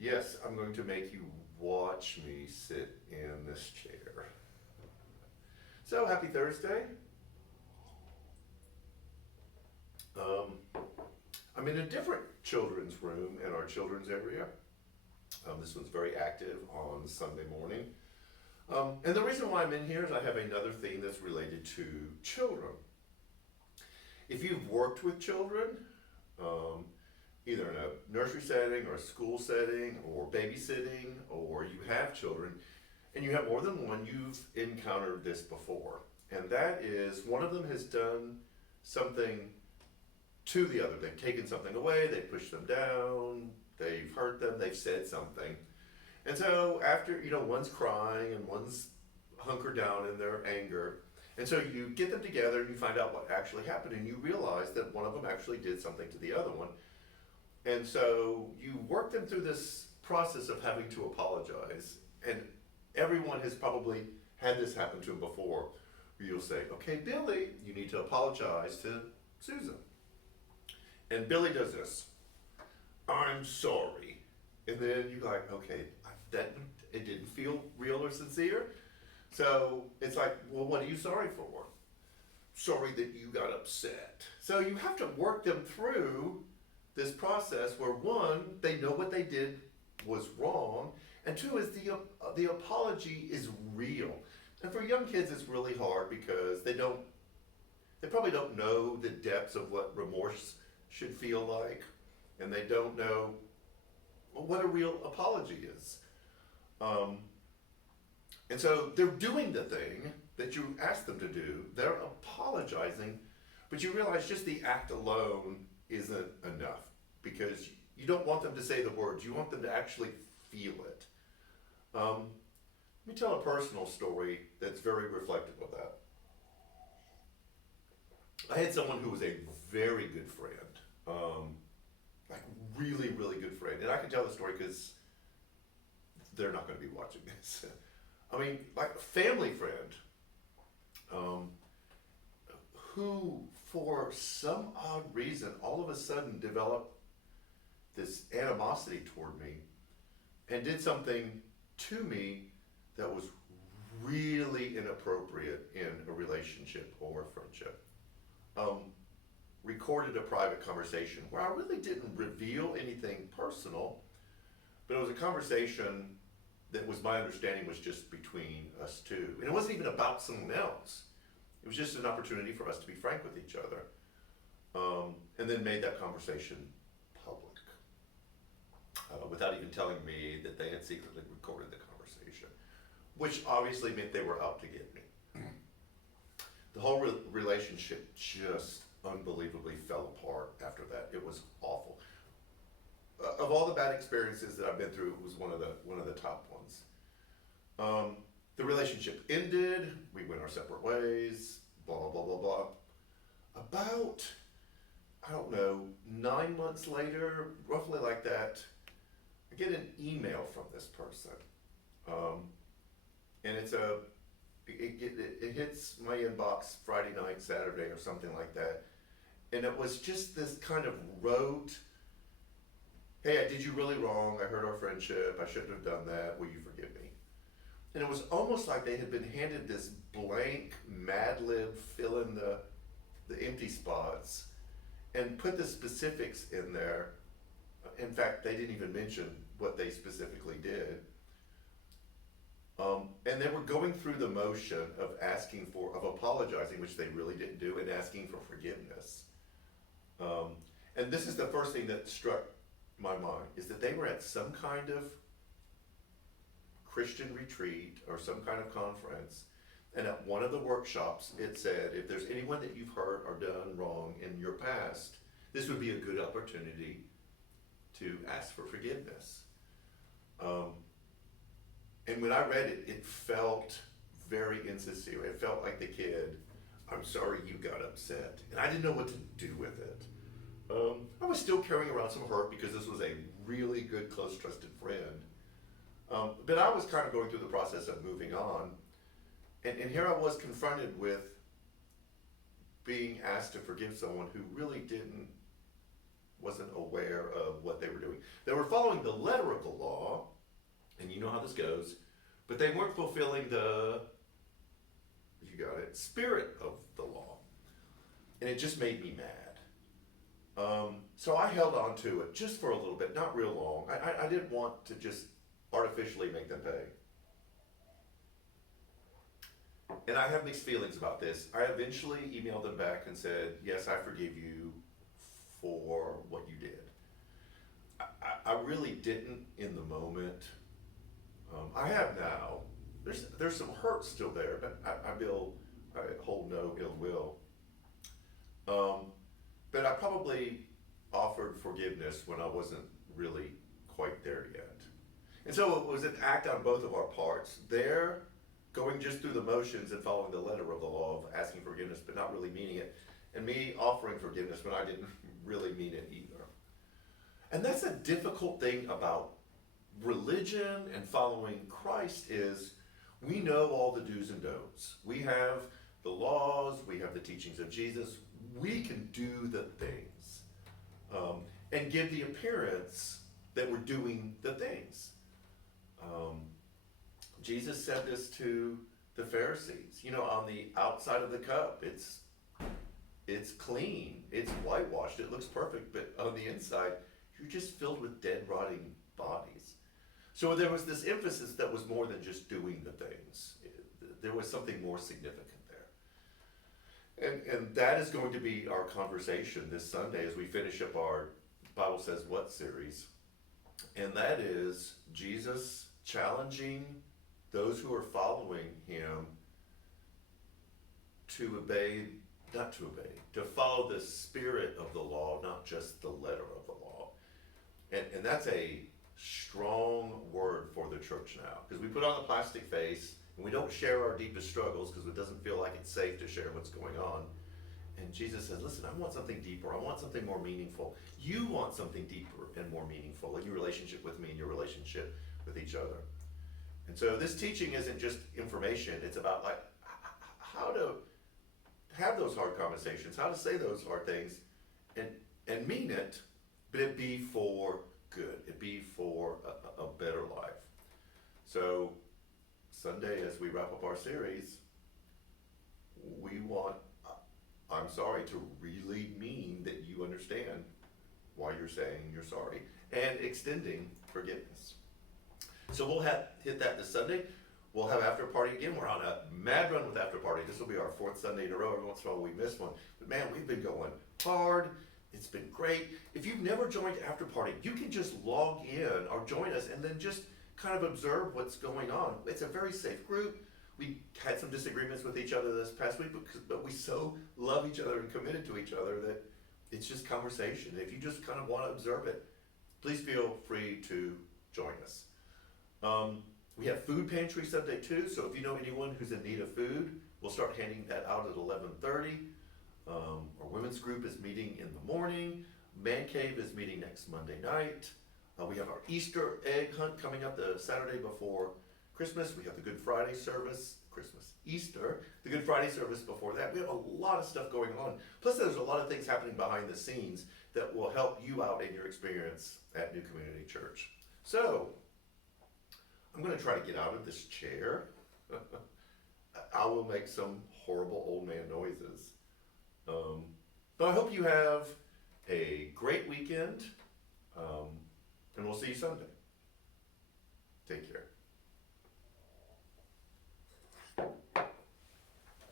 Yes, I'm going to make you watch me sit in this chair. So, happy Thursday. Um, I'm in a different children's room in our children's area. This one's very active on Sunday morning. And the reason why I'm in here is I have another theme that's related to children. If you've worked with children, um, either in a nursery setting or a school setting or babysitting, or you have children and you have more than one, you've encountered this before. And that is one of them has done something to the other. They've taken something away, they've pushed them down, they've hurt them, they've said something. And so after, one's crying and one's hunkered down in their anger. And so you get them together and you find out what actually happened, and you realize that one of them actually did something to the other one. And so you work them through this process of having to apologize. And everyone has probably had this happen to them before. Where you'll say, okay, Billy, you need to apologize to Susan. And Billy does this. I'm sorry. And then you're like, okay, that it didn't feel real or sincere. So it's like, well, what are you sorry for? Sorry that you got upset. So you have to work them through this process where, one, they know what they did was wrong, and two is the apology is real. And for young kids, it's really hard because they probably don't know the depths of what remorse should feel like, and they don't know what a real apology is. And so they're doing the thing that you asked them to do. They're apologizing, but you realize just the act alone isn't enough, because you don't want them to say the words. You want them to actually feel it. Let me tell a personal story that's very reflective of that. I had someone who was a very good friend, like really, really good friend. And I can tell the story because they're not going to be watching this. I mean, like a family friend, who for some odd reason all of a sudden developed this animosity toward me and did something to me that was really inappropriate in a relationship or a friendship. Recorded a private conversation where I really didn't reveal anything personal, but it was a conversation that was, my understanding, was just between us two. And it wasn't even about someone else. It was just an opportunity for us to be frank with each other. And then made that conversation public, without even telling me that they had secretly recorded the conversation, which obviously meant they were out to get me. The whole relationship just unbelievably fell apart after that. It was awful. Of all the bad experiences that I've been through, it was one of the top ones. The relationship ended. We went our separate ways. Blah blah blah blah. About, I don't know, 9 months later, roughly like that, I get an email from this person, and it hits my inbox Friday night, Saturday, or something like that, and it was just this kind of rote, hey, I did you really wrong, I hurt our friendship, I shouldn't have done that, will you forgive me? And it was almost like they had been handed this blank Mad Lib, fill in the empty spots, and put the specifics in there. In fact, they didn't even mention what they specifically did. And they were going through the motion of apologizing, which they really didn't do, and asking for forgiveness. And this is the first thing that struck my mind, is that they were at some kind of Christian retreat or some kind of conference, and at one of the workshops it said, if there's anyone that you've hurt or done wrong in your past, this would be a good opportunity to ask for forgiveness. And when I read it, it felt very insincere. It felt like the kid, I'm sorry you got upset. And I didn't know what to do with it. I was still carrying around some hurt because this was a really good, close, trusted friend. But I was kind of going through the process of moving on. And here I was confronted with being asked to forgive someone who really didn't wasn't aware of what they were doing. They were following the letter of the law, and you know how this goes, but they weren't fulfilling the, you got it, spirit of the law. And it just made me mad. So I held on to it just for a little bit, not real long. I didn't want to just artificially make them pay. And I have mixed feelings about this. I eventually emailed them back and said, yes, I forgive you for what you did. I really didn't in the moment. I have now. There's some hurt still there, but I hold no ill will. But I probably offered forgiveness when I wasn't really quite there yet. And so it was an act on both of our parts. There, going just through the motions and following the letter of the law of asking forgiveness but not really meaning it. And me offering forgiveness when I didn't really mean it either. And that's a difficult thing about religion and following Christ is we know all the do's and don'ts. We have the laws, we have the teachings of Jesus. We can do the things and give the appearance that we're doing the things. Jesus said this to the Pharisees. You know, on the outside of the cup, it's clean, it's whitewashed, it looks perfect, but on the inside, you're just filled with dead, rotting bodies. So there was this emphasis that was more than just doing the things. There was something more significant there. And that is going to be our conversation this Sunday as we finish up our Bible Says What series. And that is Jesus challenging those who are following him to follow the spirit of the law, not just the letter of the law. And that's a strong word for the church now, because we put on the plastic face and we don't share our deepest struggles because it doesn't feel like it's safe to share what's going on. And Jesus says, listen, I want something deeper. I want something more meaningful. You want something deeper and more meaningful in your relationship with me and your relationship with each other. And so this teaching isn't just information. It's about like how to have those hard conversations, how to say those hard things and mean it, but it be for good. It be for a better life. So Sunday, as we wrap up our series, we want, I'm sorry, to really mean that you understand why you're saying you're sorry and extending forgiveness. So we'll hit that this Sunday. We'll have after party again. We're on a mad run with after party. This will be our 4th Sunday in a row. Every once in a while we miss one. But man, we've been going hard. It's been great. If you've never joined after party, you can just log in or join us and then just kind of observe what's going on. It's a very safe group. We had some disagreements with each other this past week, but we so love each other and committed to each other that it's just conversation. If you just kind of want to observe it, please feel free to join us. We have food pantry Sunday too, so if you know anyone who's in need of food, we'll start handing that out at 11:30. Our women's group is meeting in the morning. Man Cave is meeting next Monday night. We have our Easter egg hunt coming up the Saturday before Christmas. We have the Good Friday service, Easter, the Good Friday service before that. We have a lot of stuff going on. Plus there's a lot of things happening behind the scenes that will help you out in your experience at New Community Church. So, I'm going to try to get out of this chair. I will make some horrible old man noises. But I hope you have a great weekend, and we'll see you Sunday. Take care.